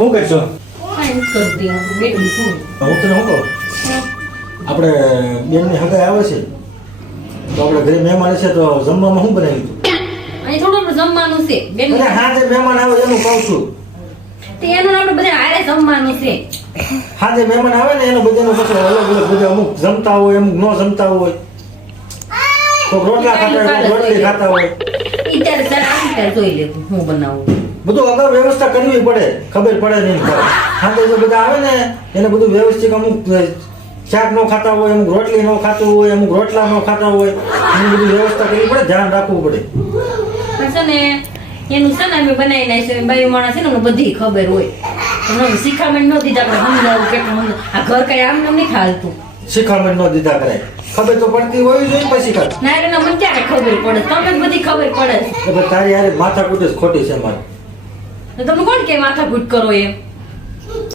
શું કરશો? કાંઈ નથી કરતી હું બેઠી છું. હું તને શું કહું? આપણે બેનની હગાઈ આવે છે તો આપણે ઘરે મહેમાન છે તો જમવામાં શું બનાવ્યું હતું? અહીં થોડું જમવાનું છે બેન. અરે હા જે મહેમાન આવે એનું કહું છું. તે એનું આપણે બધા હારે જમવાનું છે. હા જે મહેમાન આવે ને એનું બધાનું પછી અલગ અલગ બધા અમુક જમતા હોય અમુક ન જમતા હોય તો રોટલા ખાતા હોય કોઈક રોટલી ખાતા હોય ઈ ત્યારે ત્યારે જોઈ લેવું હું બનાવું. બધું અગાઉ વ્યવસ્થા કરવી પડે ખબર પડે નહીં પડે. હા તો જે બધા આવે ને એને બધું વ્યવસ્થિત અમુક શાક ન ખાતા હોય અમુક રોટલી ન ખાતું હોય અમુક રોટલા ન ખાતા હોય એની બધી વ્યવસ્થા કરવી પડે ધ્યાન રાખવું પડે. પણ છે ને એનું છે ને અમે બનાવી નાખીશું બાયું માણસ છે ને અમને બધી ખબર હોય પણ શીખામણ ન દીધા આપણે સમજાવું કેટલું આ ઘર કઈ આમ નથી ખાલતું. શિખામણ ન દીધા કરાય ખબર તો પડતી હોવી જોઈએ પછી કર ના એને મને ક્યારે ખબર પડે તમને બધી ખબર પડે તારી યાર માથાકૂટ જ ખોટી છે મારે. તો તમે કોણ કે માથાકૂટ કરો એમ